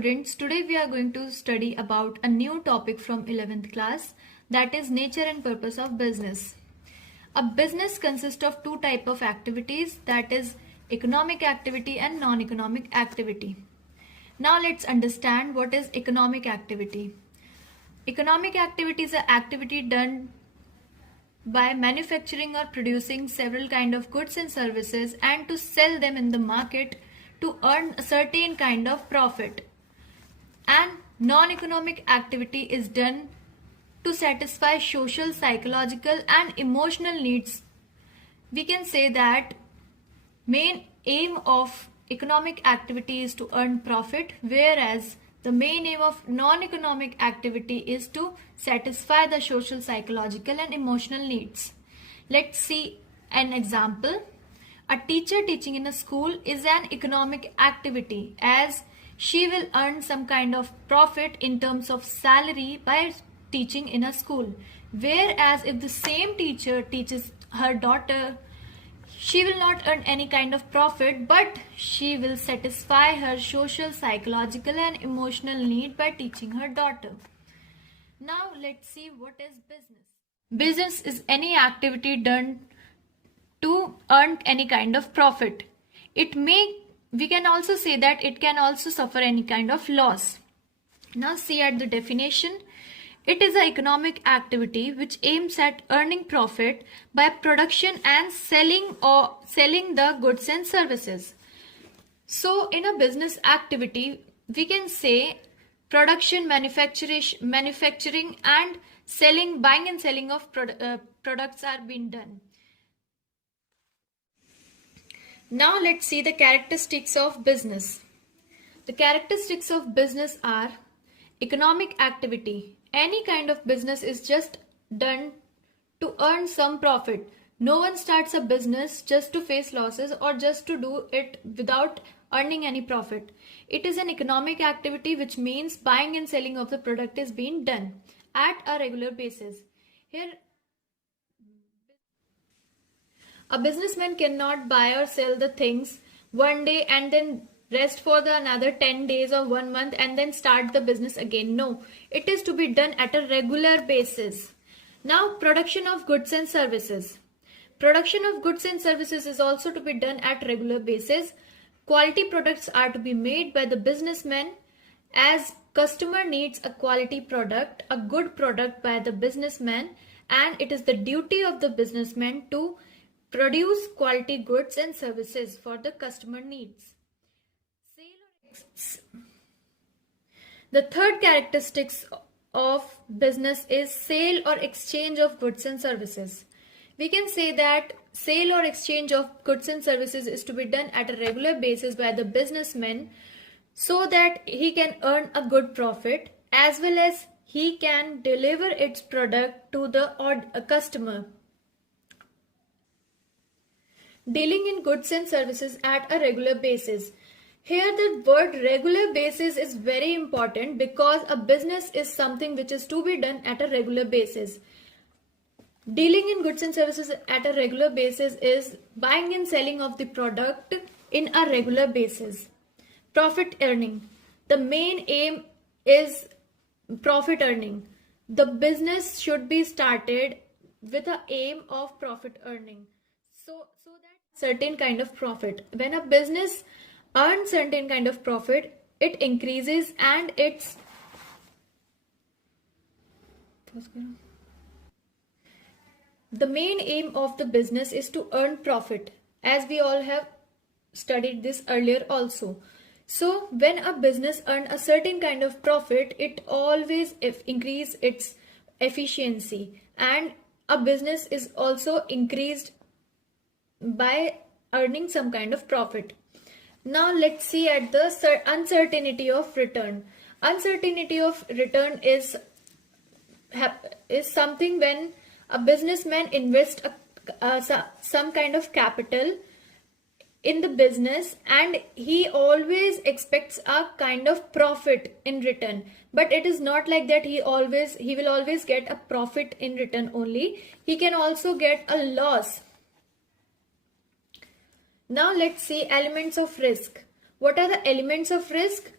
students, today we are going to study about a new topic from 11th class, that is nature and purpose of business. A business consists of two types of activities, that is economic activity and non-economic activity. Now let's understand what is economic activity. Economic activity is an activity done by manufacturing or producing several kind of goods and services and to sell them in the market to earn a certain kind of profit. And non-economic activity is done to satisfy social, psychological and emotional needs. We can say that main aim of economic activity is to earn profit, whereas the main aim of non-economic activity is to satisfy the social, psychological and emotional needs. Let's see an example. A teacher teaching in a school is an economic activity as she will earn some kind of profit in terms of salary by teaching in a school. Whereas if the same teacher teaches her daughter, she will not earn any kind of profit, but she will satisfy her social, psychological and emotional need by teaching her daughter. Now let's see what is business. Business is any activity done to earn any kind of profit. We can also say that it can also suffer any kind of loss. Now see at the definition. It is an economic activity which aims at earning profit by production and selling the goods and services. So in a business activity, we can say production, manufacturing and selling, buying and selling of products are being done. Now let's see the characteristics of business. The characteristics of business are economic activity. Any kind of business is just done to earn some profit. No one starts a business just to face losses or just to do it without earning any profit. It is an economic activity, which means buying and selling of the product is being done at a regular basis. Here, a businessman cannot buy or sell the things one day and then rest for the another 10 days or 1 month and then start the business again. No, it is to be done at a regular basis. Now, production of goods and services. Production of goods and services is also to be done at regular basis. Quality products are to be made by the businessman as customer needs a quality product, a good product by the businessman, and it is the duty of the businessman to produce quality goods and services for the customer needs. The third characteristics of business is sale or exchange of goods and services. We can say that sale or exchange of goods and services is to be done at a regular basis by the businessman so that he can earn a good profit as well as he can deliver its product to the customer. Dealing in goods and services at a regular basis. Here the word regular basis is very important because a business is something which is to be done at a regular basis. Dealing in goods and services at a regular basis is buying and selling of the product in a regular basis. Profit earning. The main aim is profit earning. The business should be started with the aim of profit earning. So that certain kind of profit. When a business earns certain kind of profit, it increases and it's the main aim of the business is to earn profit, as we all have studied this earlier also. So when a business earns a certain kind of profit, it always increase its efficiency, and a business is also increased by earning some kind of profit. Now let's see at the uncertainty of return. Uncertainty of return is something when a businessman invests some kind of capital in the business and he always expects a kind of profit in return, but it is not like that. He will always get a profit in return only. He can also get a loss. Now let's see elements of risk. What are the elements of risk?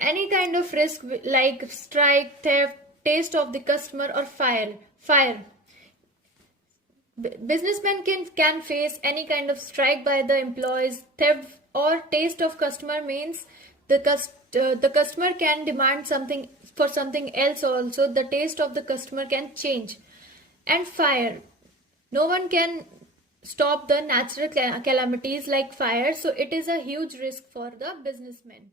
Any kind of risk like strike, theft, taste of the customer, or fire. Businessmen can face any kind of strike by the employees. Theft or taste of customer means the customer can demand something for something else also. The taste of the customer can change. And fire, no one can stop the natural calamities like fire, so it is a huge risk for the businessmen.